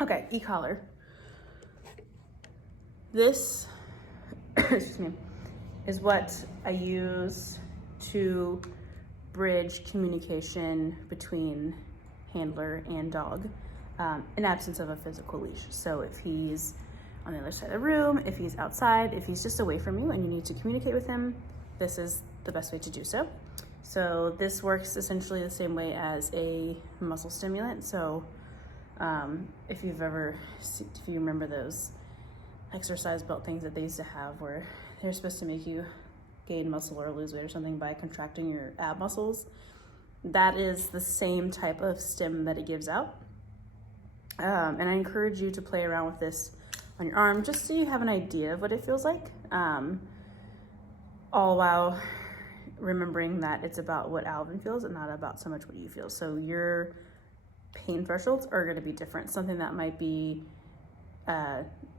Okay, Ecollar. This excuse me, is what I use to bridge communication between handler and dog in absence of a physical leash. So if he's on the other side of the room, if he's outside, if he's just away from you and you need to communicate with him, this is the best way to do so. So this works essentially the same way as a muscle stimulant. So if you remember those exercise belt things that they used to have where they're supposed to make you gain muscle or lose weight or something by contracting your ab muscles, that is the same type of stim that it gives out. And I encourage you to play around with this on your arm just so you have an idea of what it feels like, all while remembering that it's about what Alvin feels and not about so much what you feel. So your pain thresholds are going to be different. Something that might be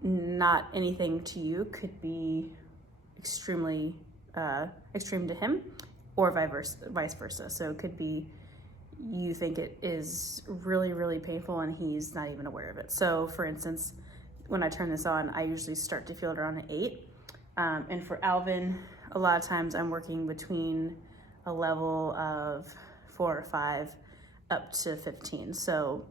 not anything to you could be extremely extreme to him, or vice versa. So it could be you think it is really, really painful and he's not even aware of it. So for instance, when I turn this on, I usually start to feel it around an 8. And for Alvin, a lot of times I'm working between a level of 4 or 5 up to 15. So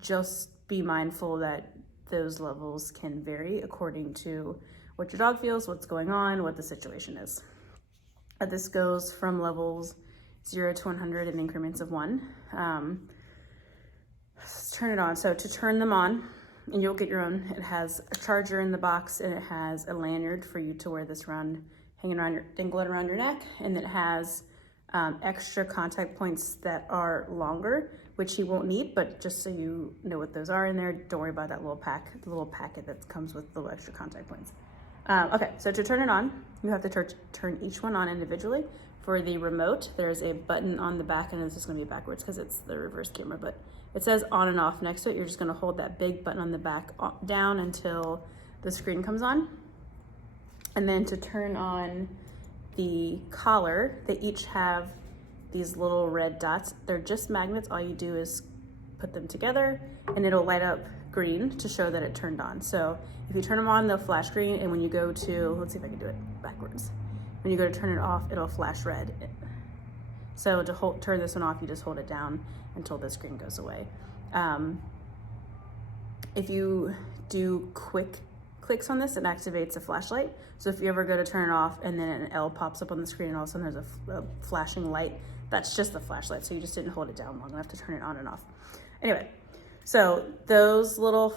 just be mindful that those levels can vary according to what your dog feels, what's going on, what the situation is. This goes from levels 0 to 100 in increments of 1. Let's turn it on. So to turn them on, and you'll get your own, it has a charger in the box and it has a lanyard for you to wear this around, dangle it around your neck, and it has extra contact points that are longer, which he won't need, but just so you know what those are in there, don't worry about that little packet that comes with the little extra contact points. Okay, so to turn it on, you have to turn each one on individually. For the remote, there's a button on the back, and this is gonna be backwards because it's the reverse camera, but it says on and off next to it. You're just gonna hold that big button on the back down until the screen comes on. And then to turn on the collar, they each have these little red dots. They're just magnets. All you do is put them together and it'll light up green to show that it turned on. So if you turn them on, they'll flash green, and when you go to, let's see if I can do it backwards. When you go to turn it off, it'll flash red. So to turn this one off, you just hold it down until the screen goes away. If you do quick clicks on this, it activates a flashlight. So if you ever go to turn it off and then an L pops up on the screen and all of a sudden there's a flashing light, that's just the flashlight. So you just didn't hold it down long enough to turn it on and off. Anyway, so those little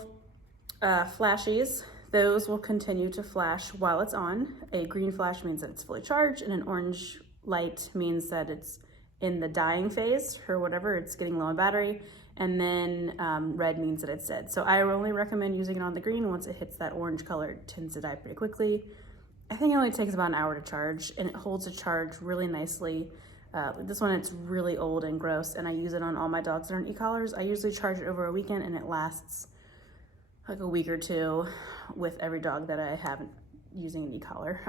flashies, those will continue to flash while it's on. A green flash means that it's fully charged, and an orange light means that it's in the dying phase or whatever, it's getting low on battery. And then red means that it's dead. So I only recommend using it on the green. Once it hits that orange color, it tends to die pretty quickly. I think it only takes about an hour to charge, and it holds a charge really nicely. This one, it's really old and gross, and I use it on all my dogs that are on e-collars. I usually charge it over a weekend, and it lasts like a week or two with every dog that I have using an e-collar.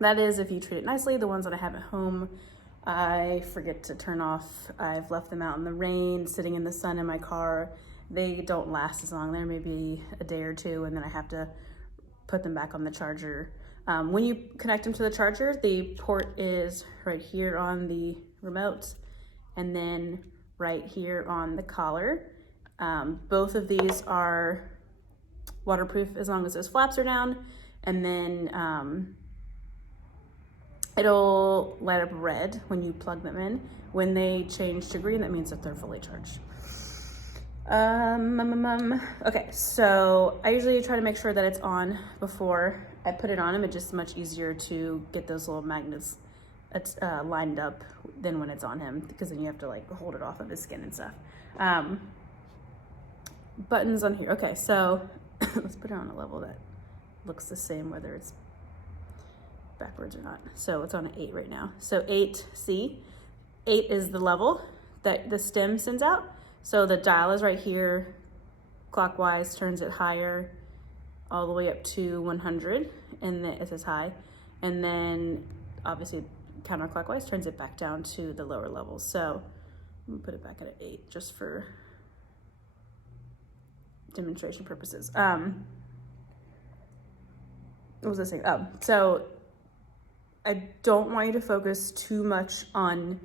That is if you treat it nicely. The ones that I have at home, I forget to turn off. I've left them out in the rain, sitting in the sun in my car. They don't last as long. They're maybe a day or two, and then I have to put them back on the charger. When you connect them to the charger, the port is right here on the remote, and then right here on the collar. Both of these are waterproof as long as those flaps are down, and then it'll light up red when you plug them in. When they change to green, that means that they're fully charged. Okay, so I usually try to make sure that it's on before I put it on them. It's just much easier to get those little magnets lined up than when it's on him, because then you have to like hold it off of his skin and stuff. Buttons on here. Okay, so let's put it on a level that looks the same whether it's backwards or not. So it's on an 8 right now. So 8C. 8 is the level that the stem sends out. So the dial is right here, clockwise turns it higher all the way up to 100, and then it says high. And then obviously counterclockwise turns it back down to the lower levels. So I'm gonna put it back at an 8 just for demonstration purposes. What was I saying? Oh, so I don't want you to focus too much on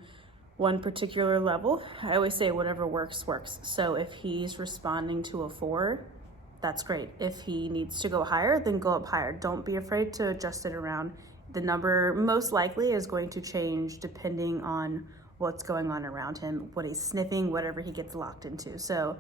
one particular level. I always say whatever works, works. So if he's responding to a 4, that's great. If he needs to go higher, then go up higher. Don't be afraid to adjust it around. The number most likely is going to change depending on what's going on around him, what he's sniffing, whatever he gets locked into. So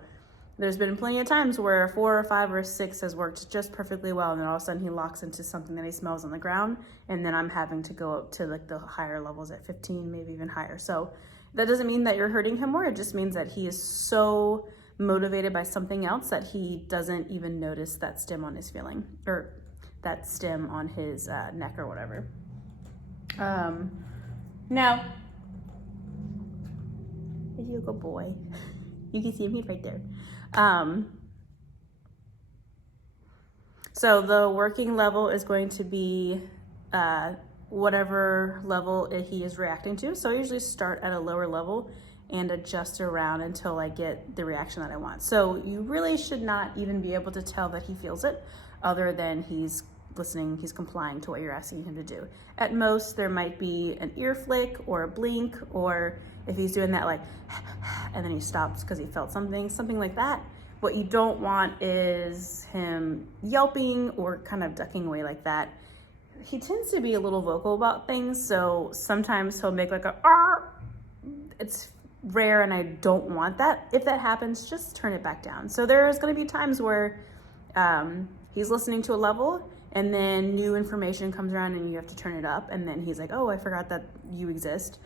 there's been plenty of times where a 4 or 5 or 6 has worked just perfectly well, and then all of a sudden he locks into something that he smells on the ground, and then I'm having to go up to like the higher levels at 15, maybe even higher. So that doesn't mean that you're hurting him more. It just means that he is so motivated by something else that he doesn't even notice that stem on his feeling, or that stem on his neck or whatever. Now, is you a good boy? You can see him, he's right there. So the working level is going to be whatever level he is reacting to. So I usually start at a lower level and adjust around until I get the reaction that I want. So you really should not even be able to tell that he feels it, other than he's listening, he's complying to what you're asking him to do. At most, there might be an ear flick or a blink, or if he's doing that like, and then he stops because he felt something like that. What you don't want is him yelping or kind of ducking away like that. He tends to be a little vocal about things, so sometimes he'll make like a "arr." It's rare, and I don't want that. If that happens, just turn it back down. So there's going to be times where he's listening to a level, and then new information comes around and you have to turn it up, and then he's like, oh, I forgot that you exist.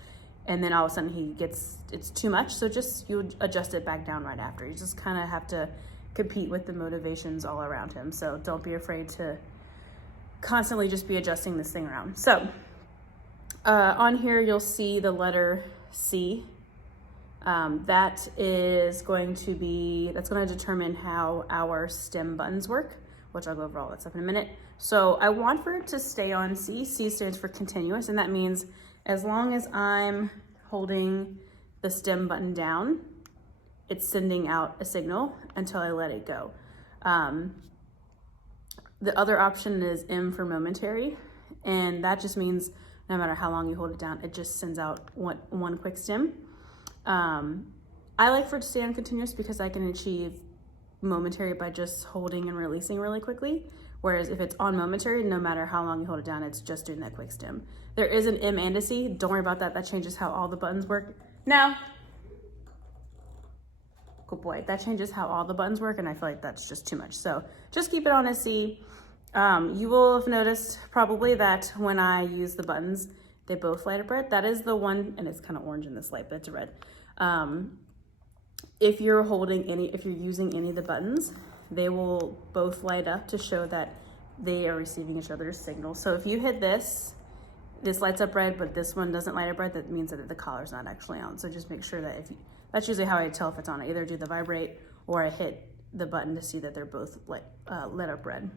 And then all of a sudden it's too much. So just you adjust it back down right after. You just kind of have to compete with the motivations all around him. So don't be afraid to constantly just be adjusting this thing around. So on here, you'll see the letter C. That is going to determine how our stem buttons work, which I'll go over all that stuff in a minute. So I want for it to stay on C. C stands for continuous, and that means as long as I'm holding the stem button down, it's sending out a signal until I let it go. The other option is M for momentary, and that just means no matter how long you hold it down, it just sends out one quick stem. I like for it to stay on continuous because I can achieve momentary by just holding and releasing really quickly. Whereas if it's on momentary, no matter how long you hold it down, it's just doing that quick stem. There is an M and a C. Don't worry about that. That changes how all the buttons work. Now, good boy. That changes how all the buttons work, and I feel like that's just too much. So just keep it on a C. You will have noticed probably that when I use the buttons, they both light up red. That is the one, and it's kind of orange in this light, but it's red. If you're using any of the buttons, they will both light up to show that they are receiving each other's signal. So if you hit this lights up red, but this one doesn't light up red, that means that the collar's not actually on. So just make sure that that's usually how I tell if it's on. I either do the vibrate or I hit the button to see that they're both lit up red.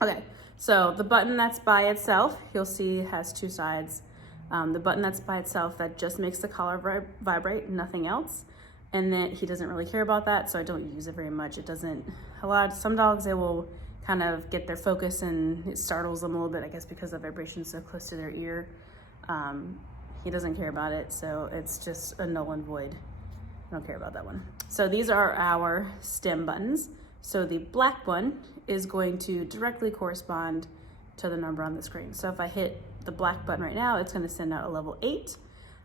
Okay, so the button that's by itself, you'll see has 2 sides. The button that's by itself, that just makes the collar vibrate, nothing else. And then he doesn't really care about that, so I don't use it very much. It doesn't, some dogs, they will kind of get their focus and it startles them a little bit, I guess because the vibration is so close to their ear. He doesn't care about it, so it's just a null and void. I don't care about that one. So these are our stem buttons. So the black one is going to directly correspond to the number on the screen. So if I hit the black button right now, it's going to send out a level 8.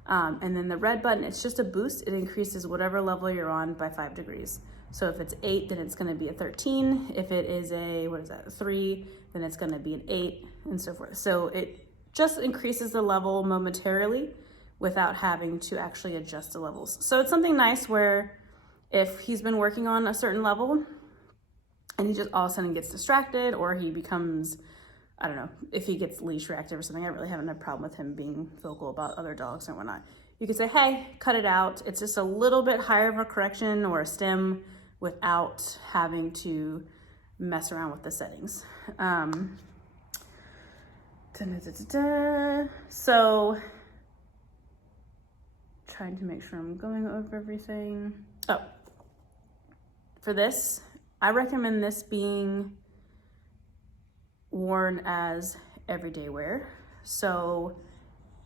And then the red button, it's just a boost. It increases whatever level you're on by 5 degrees. So if it's 8, then it's going to be a 13. If it is a 3, then it's going to be an 8, and so forth. So it just increases the level momentarily without having to actually adjust the levels. So it's something nice where if he's been working on a certain level and he just all of a sudden gets distracted, or he becomes, I don't know, if he gets leash reactive or something, I really haven't had a problem with him being vocal about other dogs and whatnot. You can say, hey, cut it out. It's just a little bit higher of a correction or a stem without having to mess around with the settings. So trying to make sure I'm going over everything. Oh, for this, I recommend this being worn as everyday wear. So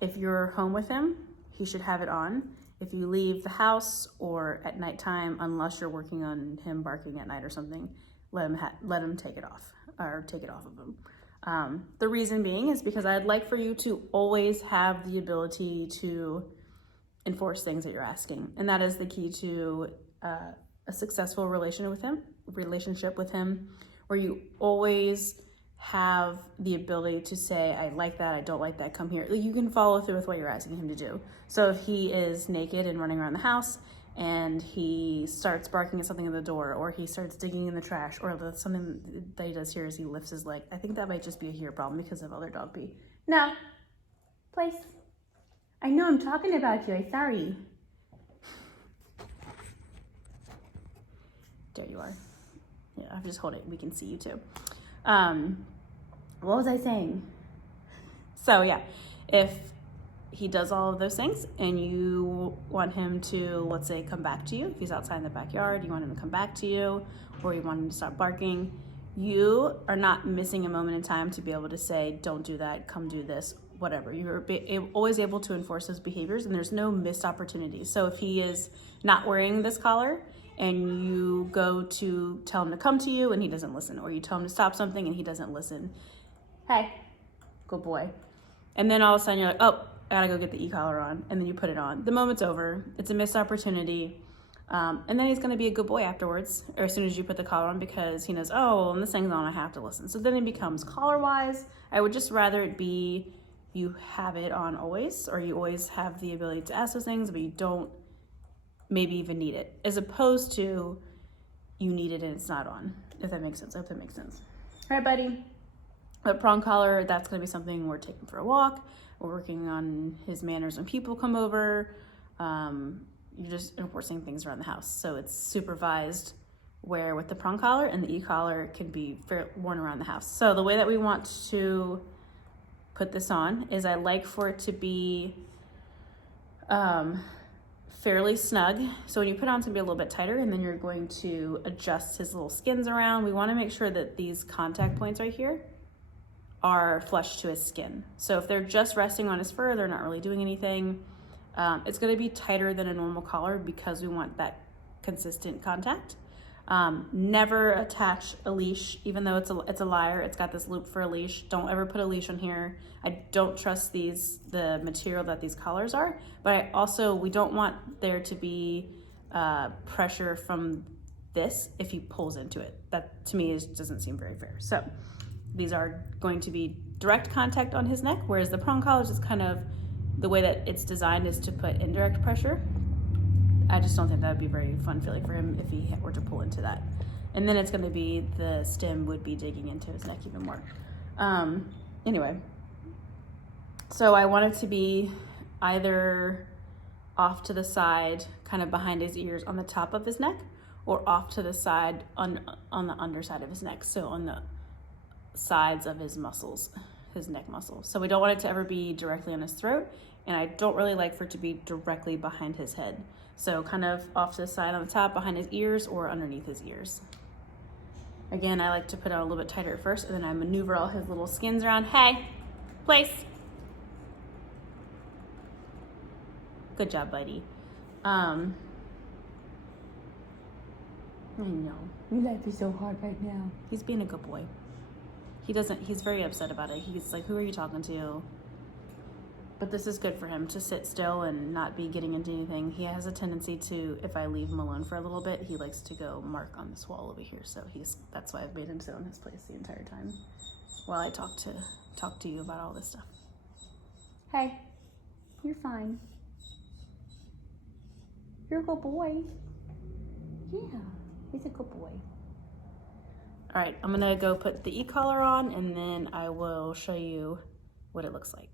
if you're home with him, he should have it on. If you leave the house or at nighttime, unless you're working on him barking at night or something, let him take it off, or take it off of him. The reason being is because I'd like for you to always have the ability to enforce things that you're asking. And that is the key to a successful relationship with him, where you always have the ability to say, I like that, I don't like that, come here. You can follow through with what you're asking him to do. So if he is naked and running around the house and he starts barking at something at the door, or he starts digging in the trash, or something that he does here is he lifts his leg, I think that might just be a here problem because of other dog pee. No, place. I know I'm talking about you, I'm sorry. There you are. Yeah, I'll just hold it, we can see you too. What was I saying? So yeah, if he does all of those things and you want him to, let's say, come back to you, if he's outside in the backyard, you want him to come back to you, or you want him to stop barking, you are not missing a moment in time to be able to say, don't do that, come do this, whatever. You're always able to enforce those behaviors, and there's no missed opportunities. So if he is not wearing this collar and you go to tell him to come to you and he doesn't listen, or you tell him to stop something and he doesn't listen, hey, good boy. And then all of a sudden you're like, oh, I gotta go get the e-collar on, and then you put it on. The moment's over, it's a missed opportunity. And then he's gonna be a good boy afterwards, or as soon as you put the collar on, because he knows, oh, well, when this thing's on, I have to listen. So then it becomes collar-wise. I would just rather it be you have it on always, or you always have the ability to ask those things, but you don't maybe even need it, as opposed to you need it and it's not on, if that makes sense. I hope that makes sense. All right, buddy. But prong collar, that's gonna be something we're taking for a walk. We're working on his manners when people come over. You're just enforcing things around the house. So it's supervised wear with the prong collar, and the e-collar can be worn around the house. So the way that we want to put this on is I like for it to be fairly snug. So when you put it on, it's gonna be a little bit tighter, and then you're going to adjust his little skins around. We wanna make sure that these contact points right here are flush to his skin. So if they're just resting on his fur, they're not really doing anything. It's gonna be tighter than a normal collar because we want that consistent contact. Never attach a leash, even though it's a lyre. It's got this loop for a leash. Don't ever put a leash on here. I don't trust the material that these collars are, but we don't want there to be pressure from this if he pulls into it. That to me doesn't seem very fair. So these are going to be direct contact on his neck, whereas the prong collar is just kind of, the way that it's designed is to put indirect pressure. I just don't think that would be very fun feeling for him if he were to pull into that. And then it's gonna be, the stem would be digging into his neck even more. Anyway, so I want it to be either off to the side, kind of behind his ears on the top of his neck, or off to the side on the underside of his neck. So on the sides of his muscles, his neck muscles. So we don't want it to ever be directly on his throat, and I don't really like for it to be directly behind his head. So kind of off to the side on the top, behind his ears, or underneath his ears. Again, I like to put it on a little bit tighter at first, and then I maneuver all his little skins around. Hey, place. Good job, buddy. I know. Your life is so hard right now. He's being a good boy. He's very upset about it. He's like, who are you talking to? But this is good for him to sit still and not be getting into anything. He has a tendency to, if I leave him alone for a little bit, he likes to go mark on this wall over here. So that's why I've made him sit on his place the entire time while I talk to you about all this stuff. Hey, you're fine. You're a good boy. Yeah, he's a good boy. All right, I'm gonna go put the e-collar on, and then I will show you what it looks like.